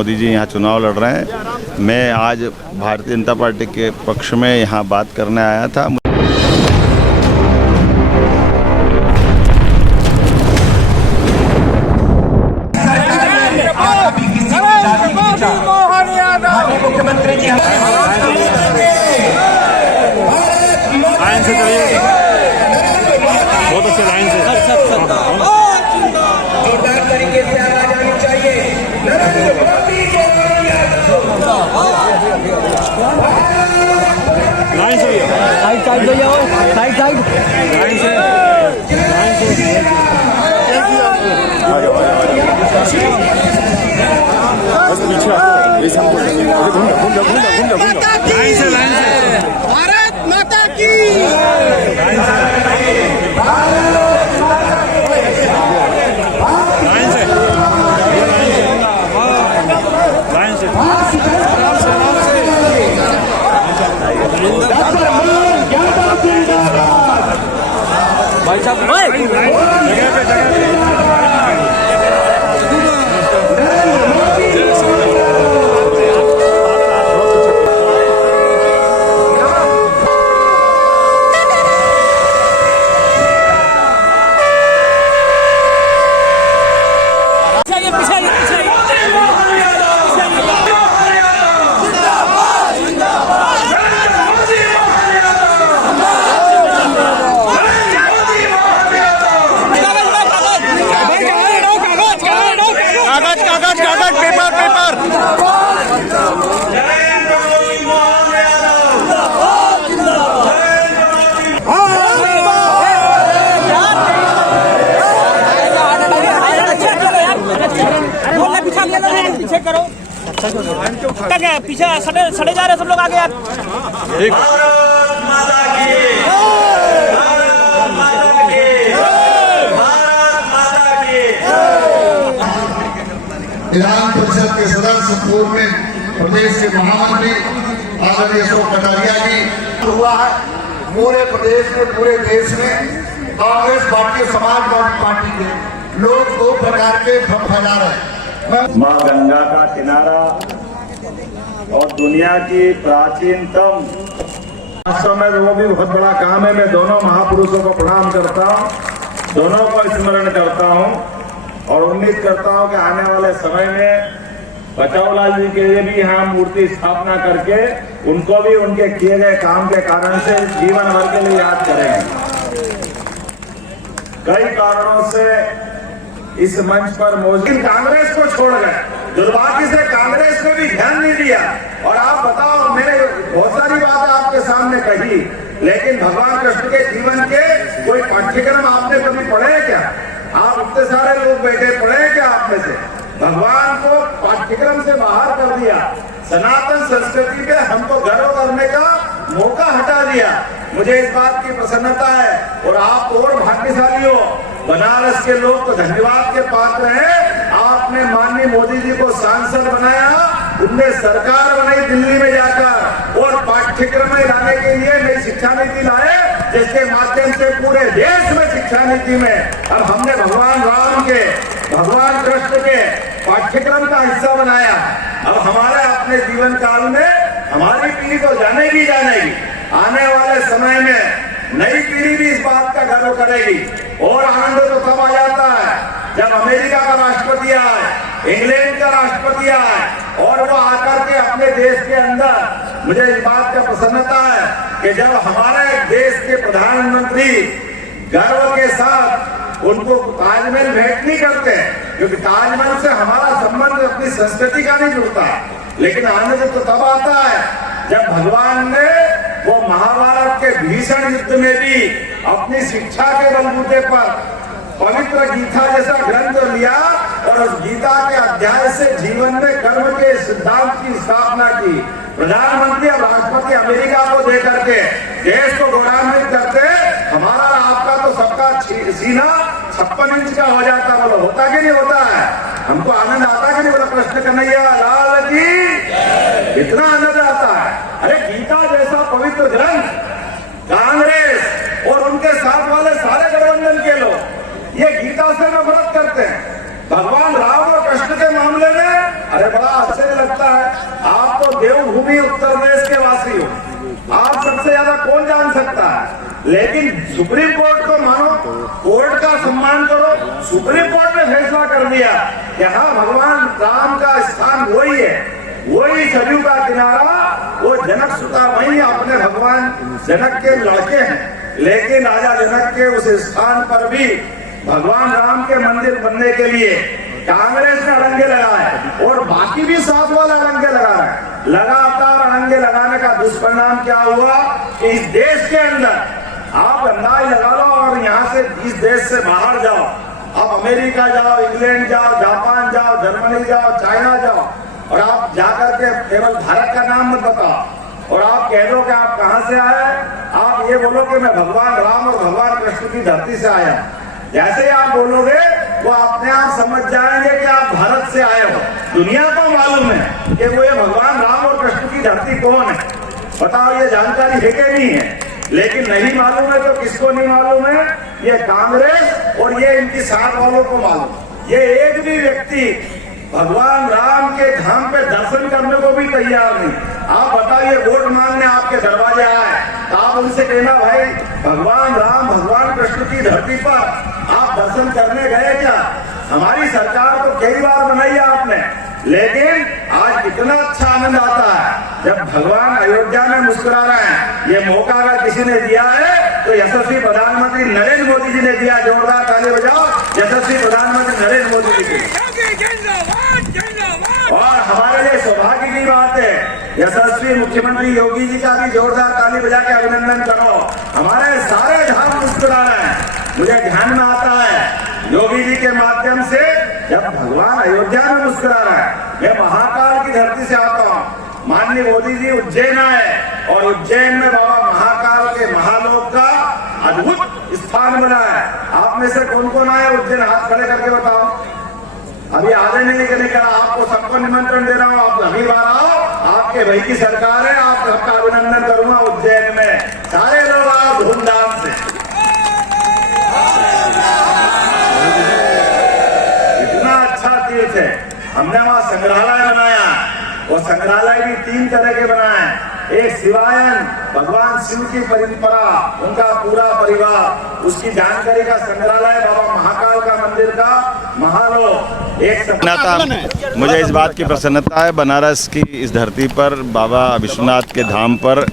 मोदी जी यहाँ चुनाव लड़ रहे हैं। मैं आज भारतीय जनता पार्टी के पक्ष में यहाँ बात करने आया था। मुख्यमंत्री जी लाइन से चलिए, बहुत अच्छे लाइन से जोरदार तरीके से आवाज आनी चाहिए। नरेंद्र मोदी को लाइन से साइड साइड हो जाओ, साइड साइड लाइन से बस पीछे लाइन से भारत माता की लाइन से भाई साहब पीछे करो, पीछे सड़े जा रहे सब लोग आगे यार। विधान परिषद के सदस्य पूर्व में प्रदेश के महामंत्री आदरणीय अशोक कटारिया जी हुआ है। पूरे प्रदेश में, पूरे देश में कांग्रेस पार्टी, समाजवादी पार्टी के लोग दो प्रकार के भ्रम फैला रहे हैं। माँ गंगा का किनारा और दुनिया की प्राचीनतम, वास्तव में वो भी बहुत बड़ा काम है। मैं दोनों महापुरुषों को प्रणाम करता हूँ, दोनों को स्मरण करता हूँ और उम्मीद करता हूँ कि आने वाले समय में बचावलाल जी के लिए भी यहाँ मूर्ति स्थापना करके उनको भी उनके किए गए काम के कारण से जीवन भर के लिए याद करेंगे। कई कारणों से इस मंच पर मौजूद कांग्रेस को छोड़ गए, दुर्भाग्य से कांग्रेस ने भी ध्यान नहीं दिया। और आप बताओ, मैंने बहुत सारी बातें आपके सामने कही, लेकिन भगवान कृष्ण के जीवन के कोई पाठ्यक्रम आपने कभी पढ़े हैं क्या? आप इतने सारे लोग बैठे, पढ़े हैं क्या आप में से? भगवान को पाठ्यक्रम से बाहर कर दिया, सनातन संस्कृति पे हमको गर्व करने का मौका हटा दिया। मुझे इस बात की प्रसन्नता है और आप और भाग्यशाली हो। बनारस के लोग तो धन्यवाद के पात्र हैं। आपने माननीय मोदी जी को सांसद बनाया, उनने सरकार बनाई दिल्ली में जाकर और पाठ्यक्रम में लाने के लिए नई शिक्षा नीति लाए, जिसके माध्यम से पूरे देश में शिक्षा नीति में अब हमने भगवान राम के, भगवान कृष्ण के पाठ्यक्रम का हिस्सा बनाया। अब हमारे अपने जीवन काल में हमारी पीढ़ी तो जानेगी। आने वाले समय में नई पीढ़ी भी इस बात का गर्व करेगी। और आनंद तो तब आ जाता है जब अमेरिका का राष्ट्रपति आए, इंग्लैंड का राष्ट्रपति आए और वो आकर के अपने देश के अंदर, मुझे इस बात का प्रसन्नता है कि जब हमारे देश के प्रधानमंत्री गर्व के साथ उनको ताजमहल भेंट नहीं करते, क्योंकि ताजमहल से हमारा संबंध अपनी संस्कृति का नहीं जुड़ता। लेकिन आनंद तो तब आता है जब भगवान ने वो महाभारत के भीषण युद्ध में भी अपनी शिक्षा के बलबूते पर पवित्र गीता जैसा ग्रंथ लिया और उस गीता के अध्याय से जीवन में कर्म के सिद्धांत की स्थापना की। प्रधानमंत्री और राष्ट्रपति अमेरिका को दे करके देश को गौरवान्वित करते, हमारा आपका तो सबका सीना 56 इंच का हो जाता। बोलो होता कि नहीं होता है? हमको आनंद आता कि नहीं? बोला कृष्ण कन्हैया लाल की, इतना आनंद आता है। अरे गीता जैसा पवित्र ग्रंथ कांग्रेस और उनके साथ वाले सारे गठबंधन के लोग ये गीता से नफरत करते हैं। भगवान राम और कृष्ण के मामले में अरे बड़ा आप तो देवभूमि उत्तर प्रदेश के वासी हो, आप सबसे ज्यादा कौन जान सकता है। लेकिन सुप्रीम कोर्ट को मानो, कोर्ट का सम्मान करो। सुप्रीम कोर्ट ने फैसला कर दिया कि हाँ, भगवान राम का स्थान वही है, वही सरयू का किनारा, वो जनक सुता वही अपने भगवान जनक के लड़के हैं। लेकिन राजा जनक के उस स्थान पर भी भगवान राम के मंदिर बनने के लिए कांग्रेस ने अड़ंगे लगाए और बाकी भी साथ वाले अड़ंगे लगा रहे हैं। लगातार अड़ंगे लगाने का दुष्परिणाम क्या हुआ कि इस देश के अंदर आप अंदाज लगा लो, और यहाँ से इस देश से बाहर जाओ, आप अमेरिका जाओ, इंग्लैंड जाओ, जापान जाओ, जर्मनी जाओ, चाइना जाओ, और आप जाकर के केवल भारत का नाम मत बताओ और आप कह दो कि आप कहां से आए, आप ये बोलो कि मैं भगवान राम और भगवान कृष्ण की धरती से आया। जैसे ही आप बोलोगे वो अपने आप समझ जाएंगे कि आप भारत से आए हो। दुनिया को मालूम है कि वो ये भगवान राम और कृष्ण की धरती कौन है। बताओ, ये जानकारी है कि नहीं है? लेकिन नहीं मालूम है तो किसको नहीं मालूम है? ये कांग्रेस और ये इनकी साथ वालों को मालूम। ये एक भी व्यक्ति भगवान राम के धाम पे दर्शन करने को भी तैयार नहीं। आप बताइए, वोट मांगने आपके दरवाजे आए तो आप उनसे कहना, भाई भगवान राम भगवान कृष्ण की धरती पर आप दर्शन करने गए क्या? हमारी सरकार तो कई बार बनाई है आपने, लेकिन आज कितना अच्छा आनंद आता है जब भगवान अयोध्या में मुस्कुरा रहे हैं। ये मौका अगर किसी ने दिया है तो यशस्वी प्रधानमंत्री नरेंद्र मोदी जी ने दिया। जोरदार ताली बजाओ यशस्वी प्रधानमंत्री नरेंद्र मोदी जी की। और हमारे लिए सौभाग्य की बात है, यशस्वी मुख्यमंत्री योगी जी का भी जोरदार ताली बजा के अभिनंदन करो। हमारे सारे धाम मुस्कुरा रहे हैं। मुझे ध्यान में आता है योगी जी के माध्यम से जब भगवान अयोध्या में मुस्कुरा रहा है। मैं महाकाल की धरती से आता हूँ, माननीय मोदी जी उज्जैन आए और उज्जैन में बाबा महाकाल के महालोक का अद्भुत स्थान बना है। आप में से कौन कौन आए उज्जैन? हाथ खड़े करके बताओ। अभी आने नहीं करने का, आपको सबको निमंत्रण दे रहा हूँ, आप अभी बार आओ, आपके भाई की सरकार है, आप सबका अभिनंदन करूंगा उज्जैन में। सारे लोग आओ धूमधाम से। इतना अच्छा तीर्थ है, हमने वहां संग्रहालय बनाया। वो संग्रहालय भी 3 तरह के बनाए हैं। एक शिवायन, भगवान शिव की परंपरा, उनका पूरा परिवार, उसकी जानकारी का संग्रहालय, बाबा महाकाल का मंदिर का महालोक। एक मुझे इस बात की प्रसन्नता है, बनारस की इस धरती पर बाबा विश्वनाथ के धाम पर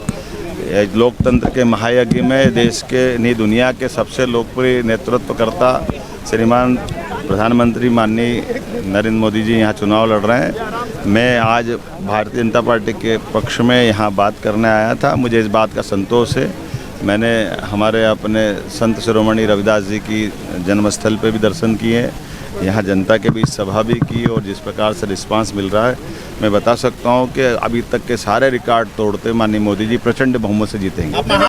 लोकतंत्र के महायज्ञ में देश के नहीं दुनिया के सबसे लोकप्रिय नेतृत्वकर्ता श्रीमान प्रधानमंत्री माननीय नरेंद्र मोदी जी यहाँ चुनाव लड़ रहे हैं। मैं आज भारतीय जनता पार्टी के पक्ष में यहाँ बात करने आया था। मुझे इस बात का संतोष है, मैंने हमारे अपने संत शिरोमणि रविदास जी की जन्मस्थल पे भी दर्शन किए, यहाँ जनता के बीच सभा भी की, और जिस प्रकार से रिस्पांस मिल रहा है मैं बता सकता हूँ कि अभी तक के सारे रिकॉर्ड तोड़ते माननीय मोदी जी प्रचंड बहुमत से जीतेंगे।